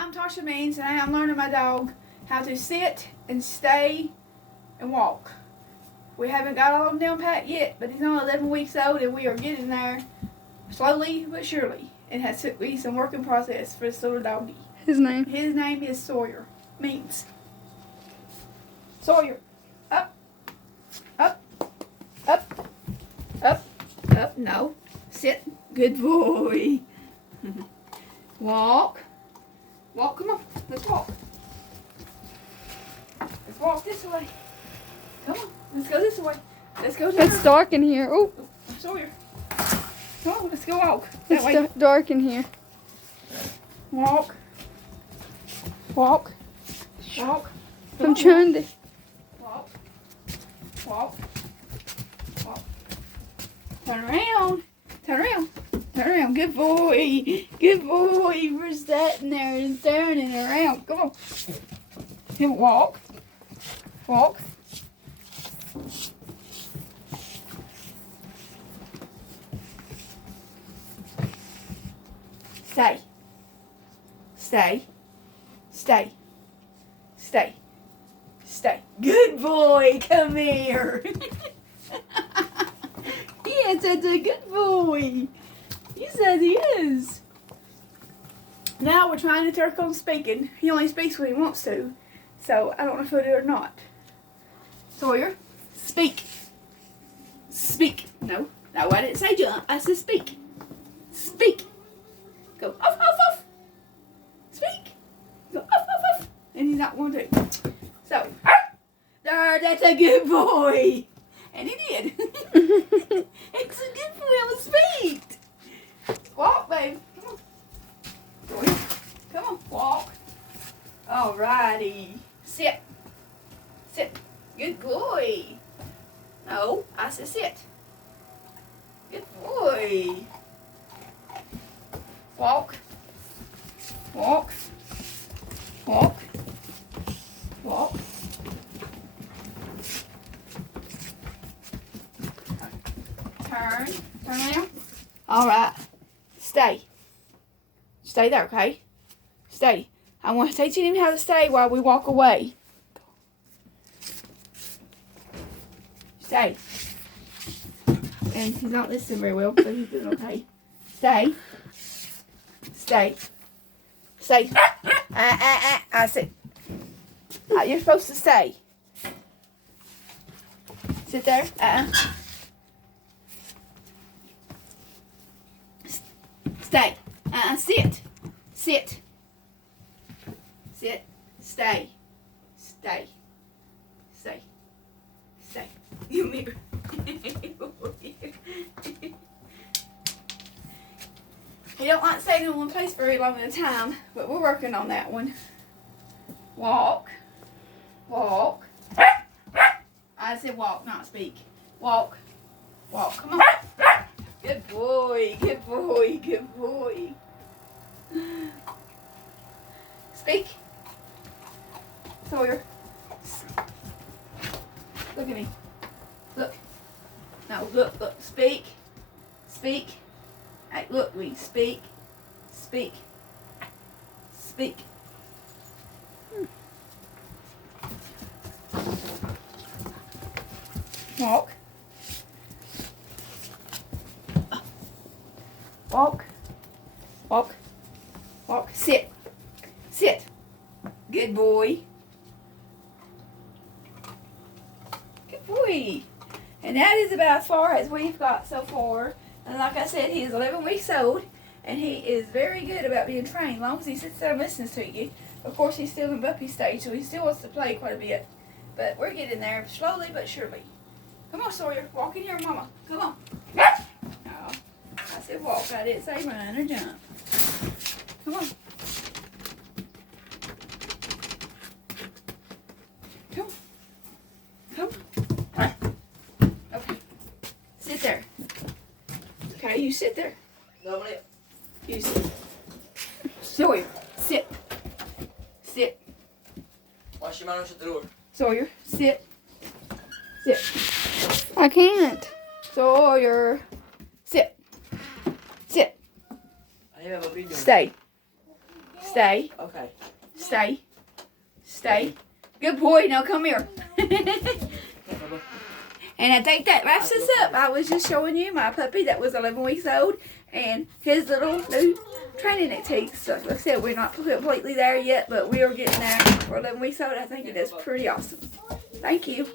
I'm Tasha Means, and I'm learning my dog how to sit and stay and walk. We haven't got all of them down pat yet, but he's only 11 weeks old, and we are getting there slowly but surely. It has to be some working process for this little doggy. His name? His name is Sawyer. Means Sawyer. Up, up, up, up, up. No, sit. Good boy. Walk. Walk, come on, let's walk. Let's walk this way. Come on, let's go this way. Let's go down. It's dark in here. Oh, Sawyer. Come on, let's go walk. That way. It's dark in here. Walk. Walk. Walk. I'm trying to. Walk. Walk. Walk. Turn around. Turn around. Turn around. Good boy. Good boy. We're sitting there and turning around. Come on. Then walk. Walk. Stay. Stay. Stay. Stay. Stay. Good boy. Come here. He is such a good boy. He says he is. Now we're trying to work on speaking. He only speaks when he wants to. So I don't know if he'll do it or not. Sawyer, speak. Speak. No, I didn't say jump. I said speak. Speak. Go off, off, off. Speak. Go off, off, off. And he's not going to. So, there, that's a good boy. And he did. It's a good boy on his feet. Walk, babe. Come on. Come on, walk. Alrighty. Sit. Sit. Good boy. No, I said sit. Good boy. Walk. Walk. Walk. Walk. Turn. Turn around. Alright. Stay. Stay there, okay? Stay. I want to teach him how to stay while we walk away. Stay. And he's not listening very well, so he's doing okay. Stay. Stay. Stay. I said, you're supposed to stay. Sit there. Stay. Sit. Sit. Sit. Stay. Stay. Stay. Stay. You mirror. He don't like staying in one place very long at a time, but we're working on that one. Walk. Walk. I said walk, not speak. Walk. Walk. Come on. Good boy. Good boy. Good boy. Speak. Sawyer. Look at me. Look. No, look, look. Speak. Speak. Hey, look, we speak. Speak. Speak. Walk. Walk. Walk. Walk. Sit. Sit. Good boy. Good boy. And that is about as far as we've got so far. And like I said, he is 11 weeks old, and he is very good about being trained. As long as he sits there and listens to you. Of course, he's still in puppy stage, so he still wants to play quite a bit. But we're getting there slowly but surely. Come on, Sawyer. Walk in here, Mama. Come on. Oh, I said walk. I didn't say run or jump. Come on. Come. Come. Okay. Sit there. Okay, you sit there. You sit. Sawyer, sit. Sit. Wash your mouth and shut the door. Sawyer, sit. Sit. I can't. Sawyer, sit. Sit. I have a video. Stay. Stay. Stay. Okay. Stay. Stay. Good boy. Now come here. And I think that wraps us up. I was just showing you my puppy that was 11 weeks old and his little new training techniques. So like I said, we're not completely there yet, but we are getting there. For 11 weeks old, I think it is pretty awesome. Thank you.